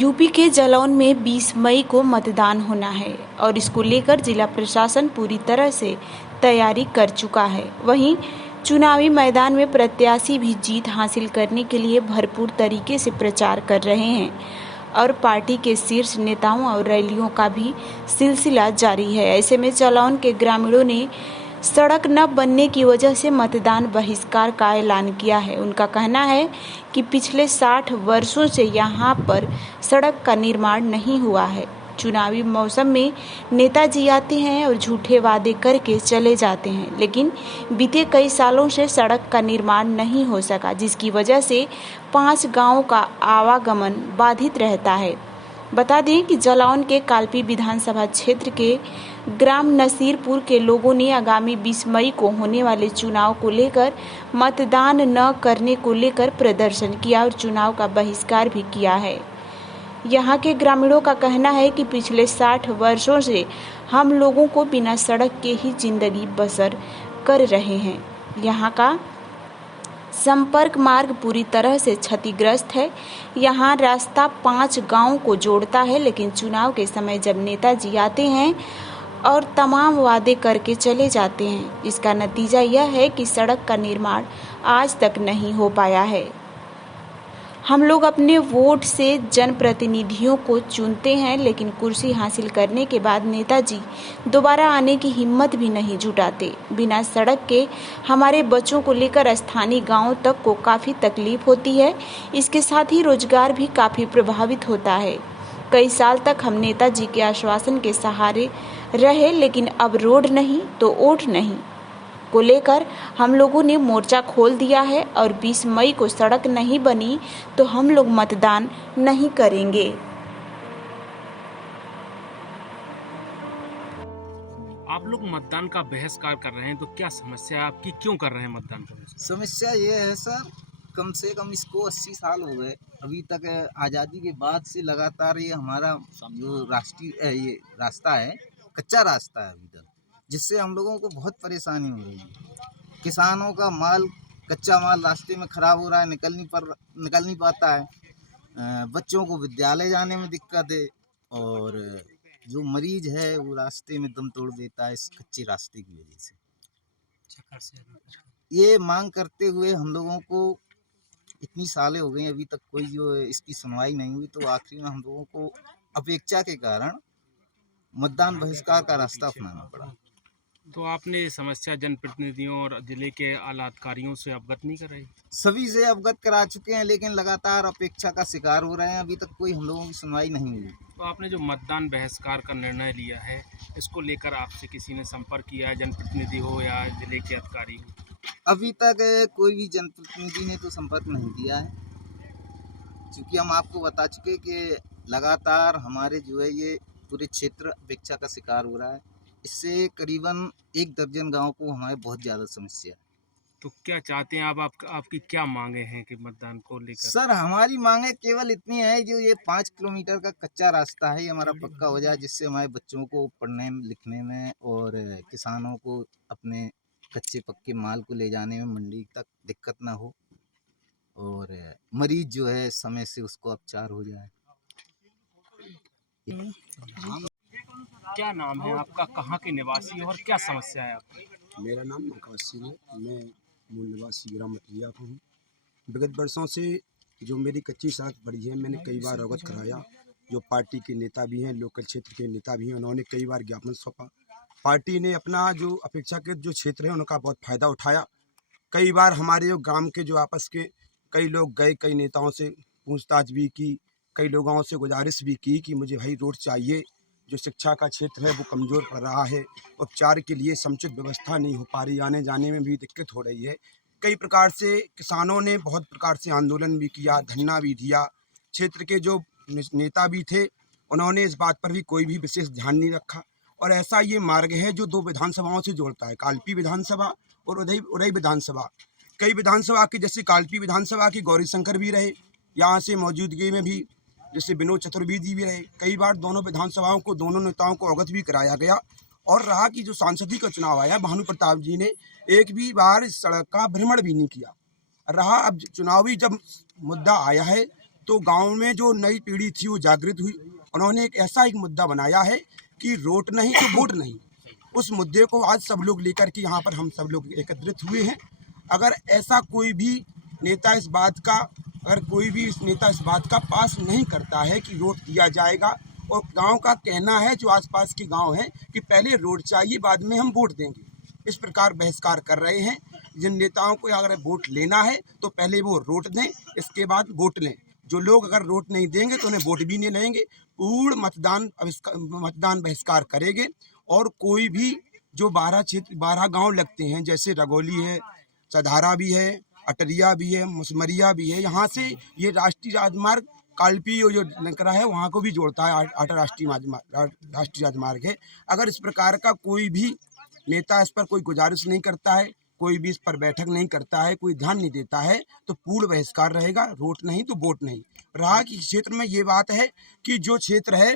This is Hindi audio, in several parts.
यूपी के जालौन में 20 मई को मतदान होना है और इसको लेकर जिला प्रशासन पूरी तरह से तैयारी कर चुका है। वहीं चुनावी मैदान में प्रत्याशी भी जीत हासिल करने के लिए भरपूर तरीके से प्रचार कर रहे हैं और पार्टी के शीर्ष नेताओं और रैलियों का भी सिलसिला जारी है। ऐसे में जालौन के ग्रामीणों ने सड़क न बनने की वजह से मतदान बहिष्कार का ऐलान किया है। उनका कहना है कि पिछले 60 वर्षों से यहाँ पर सड़क का निर्माण नहीं हुआ है। चुनावी मौसम में नेताजी आते हैं और झूठे वादे करके चले जाते हैं, लेकिन बीते कई सालों से सड़क का निर्माण नहीं हो सका, जिसकी वजह से 5 गांवों का आवागमन बाधित रहता है। बता दें कि जालौन के कालपी विधानसभा क्षेत्र के ग्राम नसीरपुर के लोगों ने आगामी 20 मई को होने वाले चुनाव को लेकर मतदान न करने को लेकर प्रदर्शन किया और चुनाव का बहिष्कार भी किया है। यहाँ के ग्रामीणों का कहना है कि पिछले 60 वर्षों से हम लोगों को बिना सड़क के ही जिंदगी बसर कर रहे हैं। यहाँ का संपर्क मार्ग पूरी तरह से क्षतिग्रस्त है। यहाँ रास्ता 5 गांवों को जोड़ता है, लेकिन चुनाव के समय जब नेताजी आते हैं और तमाम वादे करके चले जाते हैं, इसका नतीजा यह है कि सड़क का निर्माण आज तक नहीं हो पाया है। हम लोग अपने वोट से जनप्रतिनिधियों को चुनते हैं, लेकिन कुर्सी हासिल करने के बाद नेताजी दोबारा आने की हिम्मत भी नहीं जुटाते। बिना सड़क के हमारे बच्चों को लेकर स्थानीय गांवों तक को काफ़ी तकलीफ होती है। इसके साथ ही रोजगार भी काफ़ी प्रभावित होता है। कई साल तक हम नेताजी के आश्वासन के सहारे रहे, लेकिन अब रोड नहीं तो वोट नहीं को लेकर हम लोगों ने मोर्चा खोल दिया है और 20 मई को सड़क नहीं बनी तो हम लोग मतदान नहीं करेंगे। आप लोग मतदान का बहिष्कार कर रहे हैं, तो क्या समस्या है आपकी? क्यों कर रहे हैं मतदान का? समस्या ये है सर, कम से कम इसको 80 साल हो गए, अभी तक आज़ादी के बाद से लगातार ये हमारा जो राष्ट्रीय ये रास्ता है, कच्चा रास्ता है अभी तक, जिससे हम लोगों को बहुत परेशानी हो रही है। किसानों का माल, कच्चा माल रास्ते में ख़राब हो रहा है, निकल नहीं पाता है। बच्चों को विद्यालय जाने में दिक्कत है और जो मरीज है वो रास्ते में दम तोड़ देता है इस कच्चे रास्ते की वजह से। ये मांग करते हुए हम लोगों को इतनी सालें हो गई, अभी तक कोई जो इसकी सुनवाई नहीं हुई, तो आखिरी में हम लोगों को अपेक्षा के कारण मतदान बहिष्कार का रास्ता अपनाना पड़ा। तो आपने समस्या जनप्रतिनिधियों और जिले के आला अधिकारियों से अवगत नहीं कराई? सभी से अवगत करा चुके हैं, लेकिन लगातार अपेक्षा का शिकार हो रहे हैं। अभी तक कोई हम लोगों की सुनवाई नहीं हुई। तो आपने जो मतदान बहिष्कार का निर्णय लिया है, इसको लेकर आपसे किसी ने संपर्क किया है, जनप्रतिनिधि हो या जिले के अधिकारी हो? अभी तक कोई भी जनप्रतिनिधि ने तो संपर्क नहीं किया है, क्योंकि हम आपको बता चुके कि लगातार हमारे जो है ये पूरे क्षेत्र अपेक्षा का शिकार हो रहा है। इससे करीबन 1 दर्जन गाँव को हमारे बहुत ज़्यादा समस्या है। तो क्या चाहते हैं आप आपकी क्या मांगे हैं कि मतदान को लेकर? सर, हमारी मांगे केवल इतनी है, जो ये 5 किलोमीटर का कच्चा रास्ता है, ये हमारा पक्का हो जाए, जिससे हमारे बच्चों को पढ़ने लिखने में और किसानों को अपने कच्चे पक्के माल को ले जाने में मंडी तक दिक्कत ना हो और मरीज जो है समय से उसको उपचार हो जाए। क्या नाम है आपका, कहाँ के निवासी हो और क्या समस्या है आपकी? मेरा नाम आकाश सिंह है। मैं मूल निवासी ग्राम मटिया का हूँ। विगत वर्षों से जो मेरी कच्ची सड़क पड़ी है, मैंने कई बार अवगत कराया। जो पार्टी के नेता भी हैं, लोकल क्षेत्र के नेता भी हैं, उन्होंने कई बार ज्ञापन सौंपा। पार्टी ने अपना जो अपेक्षाकृत जो क्षेत्र है उनका बहुत फ़ायदा उठाया। कई बार हमारे जो ग्राम के जो आपस के कई लोग गए, कई नेताओं से पूछताछ भी की, कई लोगों से गुजारिश भी की कि मुझे भाई रोड चाहिए। जो शिक्षा का क्षेत्र है वो कमज़ोर पड़ रहा है, उपचार के लिए समुचित व्यवस्था नहीं हो पा रही, आने जाने में भी दिक्कत हो रही है। कई प्रकार से किसानों ने बहुत प्रकार से आंदोलन भी किया, धरना भी दिया। क्षेत्र के जो नेता भी थे, उन्होंने इस बात पर भी कोई भी विशेष ध्यान नहीं रखा। और ऐसा ये मार्ग है जो 2 विधानसभाओं से जोड़ता है, कालपी विधानसभा और उरई विधानसभा। कई विधानसभा की, जैसे कालपी विधानसभा की गौरीशंकर भी रहे, यहाँ से मौजूदगी में भी जैसे विनोद चतुर्वेदी भी रहे। कई बार दोनों विधानसभाओं को, दोनों नेताओं को अवगत भी कराया गया। और रहा कि जो सांसदी का चुनाव आया, भानु प्रताप जी ने एक भी बार इस सड़क का भ्रमण भी नहीं किया। रहा अब चुनावी जब मुद्दा आया है तो गांव में जो नई पीढ़ी थी वो जागृत हुई। उन्होंने एक मुद्दा बनाया है कि रोट नहीं तो वोट नहीं। उस मुद्दे को आज सब लोग लेकर के यहाँ पर हम सब लोग एकत्रित हुए हैं। अगर ऐसा कोई भी नेता इस बात का पास नहीं करता है कि रोड दिया जाएगा, और गांव का कहना है, जो आसपास के गांव हैं, कि पहले रोड चाहिए बाद में हम वोट देंगे, इस प्रकार बहिष्कार कर रहे हैं। जिन नेताओं को अगर वोट लेना है तो पहले वो रोड दें, इसके बाद वोट लें। जो लोग अगर वोट नहीं देंगे तो उन्हें वोट भी नहीं लेंगे। पूर्ण मतदान बहिष्कार करेंगे। और कोई भी जो 12 गांव लगते हैं, जैसे रगोली है, सधारा भी है, अटरिया भी है, मुसमरिया भी है, यहाँ से ये राष्ट्रीय राजमार्ग कालपी जो लंकरा है वहाँ को भी जोड़ता है। राष्ट्रीय राजमार्ग है। अगर इस प्रकार का कोई भी नेता इस पर कोई गुजारिश नहीं करता है, कोई भी इस पर बैठक नहीं करता है, कोई ध्यान नहीं देता है, तो पूर्ण बहिष्कार रहेगा। रोट नहीं तो वोट नहीं। रहा कि क्षेत्र में ये बात है कि जो क्षेत्र है,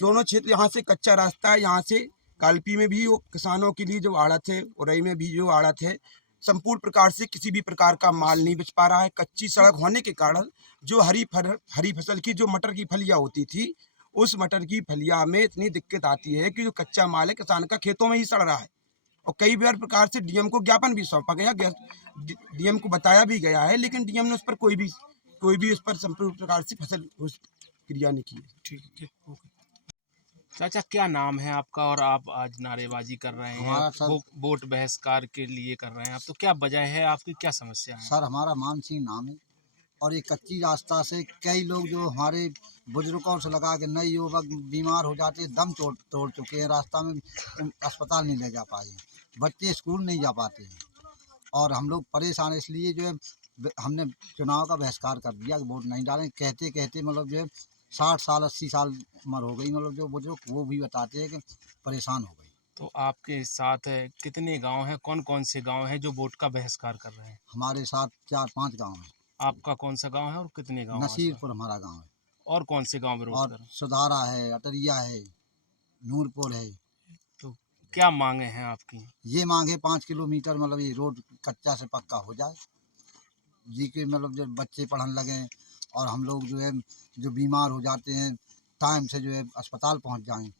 दोनों क्षेत्र, यहाँ से कच्चा रास्ता है, यहाँ से कालपी में भी वो किसानों के लिए जो आड़त है, उरई में भी जो आड़त है, संपूर्ण प्रकार से किसी भी प्रकार का माल नहीं बेच पा रहा है। कच्ची सड़क होने के कारण जो हरी फसल की जो मटर की फलियां होती थी, उस मटर की फलिया में इतनी दिक्कत आती है कि जो कच्चा माल है किसान का खेतों में ही सड़ रहा है। और कई बार प्रकार से डीएम को ज्ञापन भी सौंपा गया, डीएम को बताया भी गया है, लेकिन डीएम ने उस पर कोई भी उस पर संपूर्ण प्रकार से फसल क्रिया नहीं की। ठीक है, ओके। चाचा, क्या नाम है आपका और आप आज नारेबाजी कर रहे हैं, वोट बहिष्कार के लिए कर रहे हैं आप, तो क्या वजह है, आपकी क्या समस्या है? सर, हमारा मान सिंह नाम है और ये कच्ची रास्ता से कई लोग जो हमारे बुजुर्गों से लगा के नए युवक बीमार हो जाते, दम तोड़ चुके हैं, रास्ता में अस्पताल नहीं ले जा पाए, बच्चे स्कूल नहीं जा पाते हैं। और हम लोग परेशान इसलिए जो है हमने चुनाव का बहिष्कार कर दिया कि वोट नहीं डालें। कहते कहते मतलब जो है 60 साल 80 साल उम्र हो गई, मतलब जो बुजुर्ग वो भी बताते हैं कि परेशान हो गई। तो आपके साथ कितने गांव हैं, कौन कौन से गांव हैं जो वोट का बहिष्कार कर रहे हैं? हमारे साथ 4-5 गाँव हैं। आपका कौन सा गांव है और कितने गांव? नसीरपुर हमारा गाँव है। और कौन से गांव विरोध और कर रहे हैं? सुधारा है, अटरिया है, नूरपुर है। तो क्या मांगे हैं आपकी? ये मांगे 5 किलोमीटर मतलब ये रोड कच्चा से पक्का हो जाए जी, के मतलब जो बच्चे पढ़ने लगे और हम लोग जो है जो बीमार हो जाते हैं टाइम से जो है अस्पताल पहुंच जाएं।